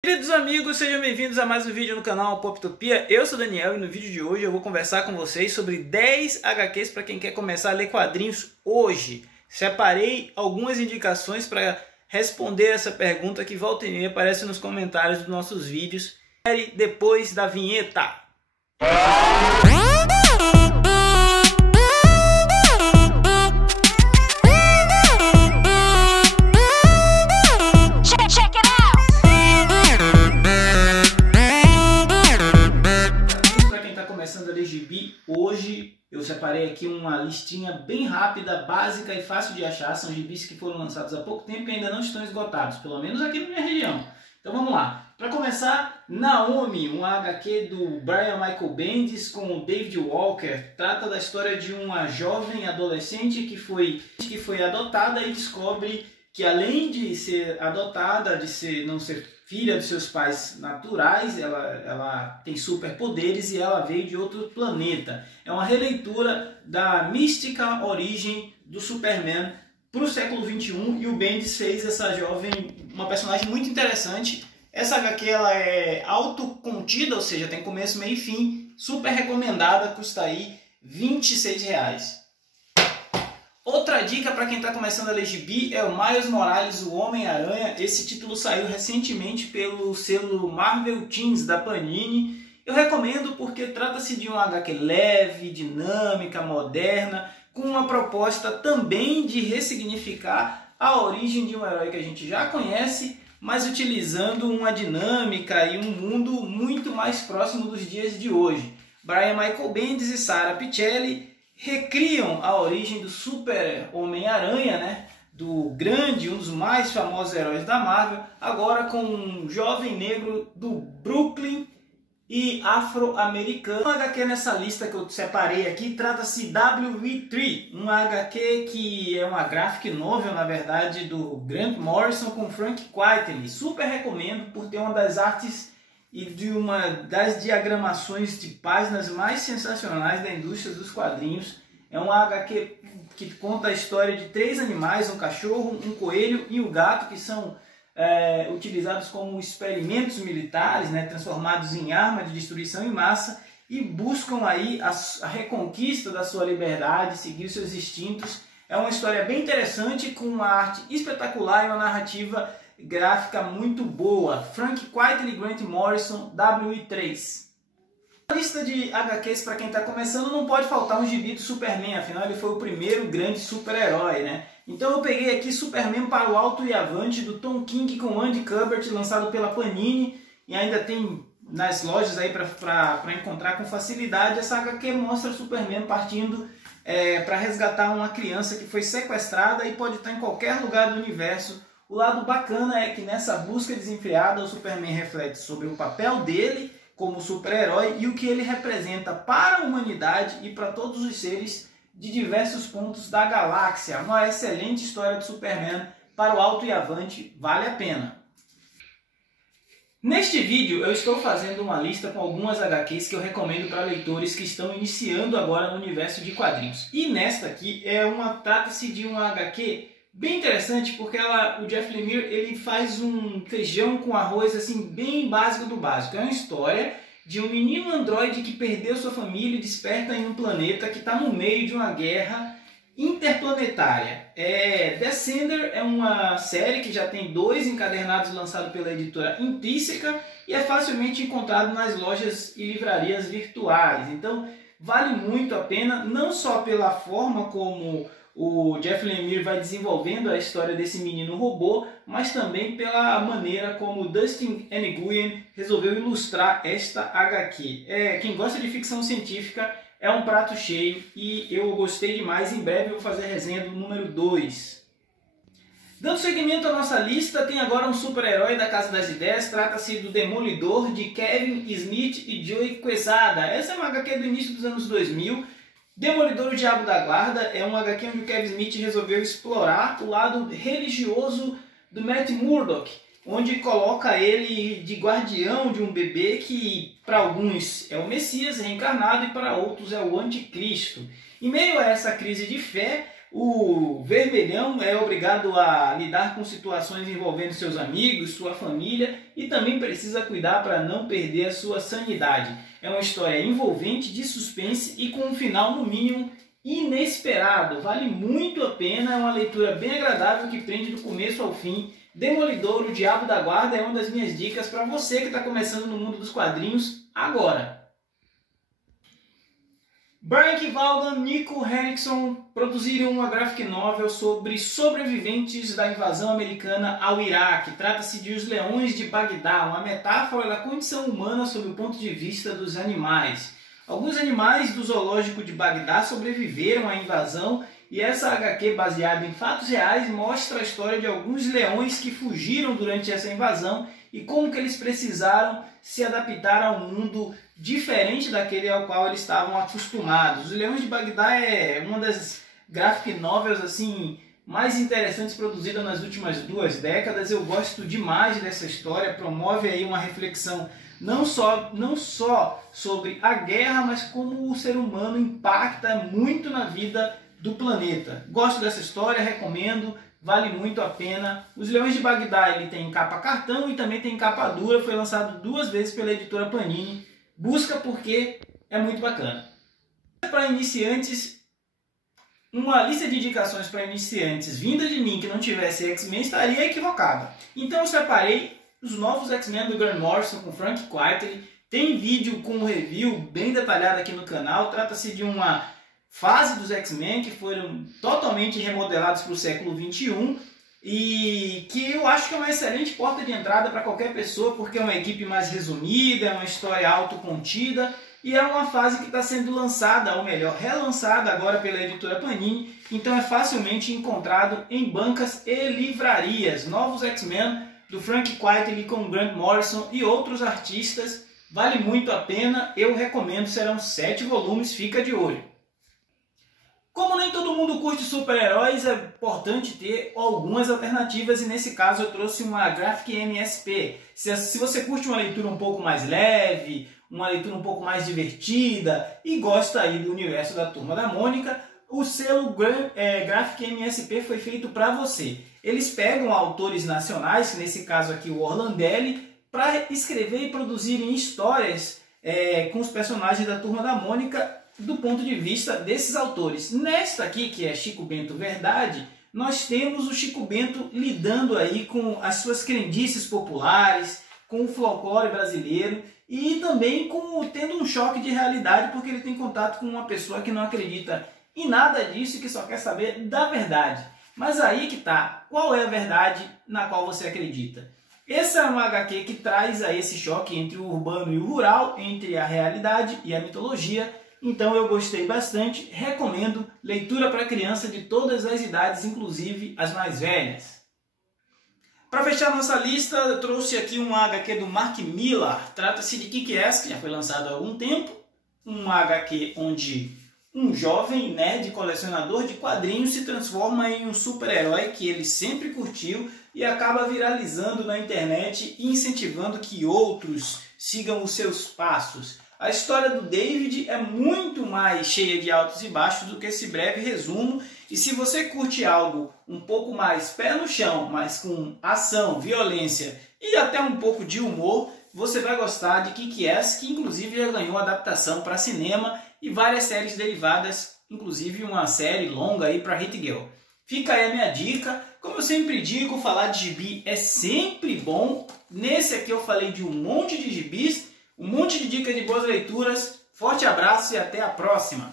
Queridos amigos, sejam bem-vindos a mais um vídeo no canal Poptopia. Eu sou o Daniel e no vídeo de hoje eu vou conversar com vocês sobre 10 HQs para quem quer começar a ler quadrinhos hoje. Separei algumas indicações para responder essa pergunta que volta e meia aparece nos comentários dos nossos vídeos. Depois da vinheta. Hoje eu separei aqui uma listinha bem rápida, básica e fácil de achar. São gibis que foram lançados há pouco tempo e ainda não estão esgotados, pelo menos aqui na minha região. Então vamos lá. Para começar, Naomi, um HQ do Brian Michael Bendis com o David Walker. Trata da história de uma jovem adolescente que foi adotada e descobre que, além de ser adotada, não ser filha dos seus pais naturais, ela tem superpoderes e ela veio de outro planeta. É uma releitura da mística origem do Superman para o século XXI, e o Bendis fez essa jovem uma personagem muito interessante. Essa HQ ela é autocontida, ou seja, tem começo, meio e fim, super recomendada, custa aí R$26. Outra dica para quem está começando a ler gibi é o Miles Morales, o Homem-Aranha. Esse título saiu recentemente pelo selo Marvel Teens da Panini. Eu recomendo porque trata-se de uma HQ leve, dinâmica, moderna, com uma proposta também de ressignificar a origem de um herói que a gente já conhece, mas utilizando uma dinâmica e um mundo muito mais próximo dos dias de hoje. Brian Michael Bendis e Sara Pichelli recriam a origem do Super Homem-Aranha, né? Do grande, um dos mais famosos heróis da Marvel, agora com um jovem negro do Brooklyn e afro-americano. Uma HQ nessa lista que eu separei aqui trata-se W.E.3, uma HQ que é uma graphic novel, na verdade, do Grant Morrison com Frank Quitely. Super recomendo por ter uma das artes e de uma das diagramações de páginas mais sensacionais da indústria dos quadrinhos. É uma HQ que conta a história de 3 animais, um cachorro, um coelho e um gato, que são utilizados como experimentos militares, né, transformados em arma de destruição em massa, e buscam aí a reconquista da sua liberdade, seguir seus instintos. É uma história bem interessante, com uma arte espetacular e uma narrativa gráfica muito boa. Frank Quitely, Grant Morrison, W.E.3. Na lista de HQs para quem está começando não pode faltar um gibi do Superman, afinal ele foi o primeiro grande super-herói, né? Então eu peguei aqui Superman para o Alto e Avante, do Tom King com Andy Kubert, lançado pela Panini, e ainda tem nas lojas aí para encontrar com facilidade. Essa HQ mostra o Superman partindo para resgatar uma criança que foi sequestrada e pode estar em qualquer lugar do universo. O lado bacana é que nessa busca desenfreada o Superman reflete sobre o papel dele como super-herói e o que ele representa para a humanidade e para todos os seres de diversos pontos da galáxia. Uma excelente história do Superman para o Alto e Avante, vale a pena. Neste vídeo eu estou fazendo uma lista com algumas HQs que eu recomendo para leitores que estão iniciando agora no universo de quadrinhos. E nesta aqui trata-se de uma HQ bem interessante, porque o Jeff Lemire ele faz um feijão com arroz assim bem básico do básico. É uma história de um menino androide que perdeu sua família e desperta em um planeta que está no meio de uma guerra interplanetária. Descender é uma série que já tem 2 encadernados lançados pela editora Intrínseca e é facilmente encontrado nas lojas e livrarias virtuais. Então vale muito a pena, não só pela forma como o Jeff Lemire vai desenvolvendo a história desse menino robô, mas também pela maneira como Dustin Nguyen resolveu ilustrar esta HQ. Quem gosta de ficção científica é um prato cheio e eu gostei demais. Em breve eu vou fazer a resenha do número 2. Dando seguimento à nossa lista, tem agora um super-herói da Casa das Ideias. Trata-se do Demolidor, de Kevin Smith e Joey Quesada. Essa é uma HQ do início dos anos 2000. Demolidor, o Diabo da Guarda, é um HQ onde o Kevin Smith resolveu explorar o lado religioso do Matt Murdock, onde coloca ele de guardião de um bebê que para alguns é o Messias reencarnado e para outros é o Anticristo. Em meio a essa crise de fé, O vermelhão é obrigado a lidar com situações envolvendo seus amigos, sua família e também precisa cuidar para não perder a sua sanidade. É uma história envolvente, de suspense e com um final, no mínimo, inesperado. Vale muito a pena, é uma leitura bem agradável que prende do começo ao fim. Demolidor, o Diabo da Guarda é uma das minhas dicas para você que está começando no mundo dos quadrinhos agora. Brian K. Vaughan e Nico Henrichsen produziram uma graphic novel sobre sobreviventes da invasão americana ao Iraque. Trata-se de Os Leões de Bagdá, uma metáfora da condição humana sob o ponto de vista dos animais. Alguns animais do zoológico de Bagdá sobreviveram à invasão e essa HQ, baseada em fatos reais, mostra a história de alguns leões que fugiram durante essa invasão e como que eles precisaram se adaptar a um mundo diferente daquele ao qual eles estavam acostumados. Os Leões de Bagdá é uma das graphic novels assim, mais interessantes produzidas nas últimas 2 décadas. Eu gosto demais dessa história, promove aí uma reflexão não só sobre a guerra, mas como o ser humano impacta muito na vida do planeta. Gosto dessa história, recomendo, vale muito a pena. Os Leões de Bagdá ele tem capa cartão e também tem capa dura, foi lançado 2 vezes pela editora Panini. Busca porque é muito bacana. Para iniciantes, uma lista de indicações para iniciantes vinda de mim que não tivesse X-Men estaria equivocada. Então eu separei os novos X-Men do Grant Morrison com Frank Quitely. Tem vídeo com review bem detalhado aqui no canal. Trata-se de uma fase dos X-Men que foram totalmente remodelados para o século XXI e que eu acho que é uma excelente porta de entrada para qualquer pessoa, porque é uma equipe mais resumida, é uma história autocontida e é uma fase que está sendo lançada, ou melhor, relançada agora pela editora Panini, então é facilmente encontrado em bancas e livrarias. Novos X-Men do Frank Quitely com Grant Morrison e outros artistas, vale muito a pena, eu recomendo, serão 7 volumes, fica de olho. Como nem todo mundo curte super-heróis, é importante ter algumas alternativas e nesse caso eu trouxe uma Graphic MSP. Se você curte uma leitura um pouco mais leve, uma leitura um pouco mais divertida e gosta aí do universo da Turma da Mônica, o selo Graphic MSP foi feito para você. Eles pegam autores nacionais, nesse caso aqui o Orlandelli, para escrever e produzirem histórias com os personagens da Turma da Mônica do ponto de vista desses autores. Nesta aqui, que é Chico Bento Verdade, nós temos o Chico Bento lidando aí com as suas crendices populares, com o folclore brasileiro e também tendo um choque de realidade, porque ele tem contato com uma pessoa que não acredita em nada disso e que só quer saber da verdade. Mas aí que tá, qual é a verdade na qual você acredita? Essa é uma HQ que traz aí esse choque entre o urbano e o rural, entre a realidade e a mitologia. Então eu gostei bastante, recomendo, leitura para criança de todas as idades, inclusive as mais velhas. Para fechar nossa lista, eu trouxe aqui um HQ do Mark Millar. Trata-se de Kick-Ass, que já foi lançado há algum tempo. Um HQ onde um jovem nerd colecionador de quadrinhos se transforma em um super-herói que ele sempre curtiu e acaba viralizando na internet e incentivando que outros sigam os seus passos. A história do David é muito mais cheia de altos e baixos do que esse breve resumo. E se você curte algo um pouco mais pé no chão, mas com ação, violência e até um pouco de humor, você vai gostar de Kick-Ass, que inclusive já ganhou adaptação para cinema e várias séries derivadas, inclusive uma série longa aí para Hit Girl. Fica aí a minha dica. Como eu sempre digo, falar de gibi é sempre bom. Nesse aqui eu falei de um monte de gibis, um monte de dicas de boas leituras. Forte abraço e até a próxima!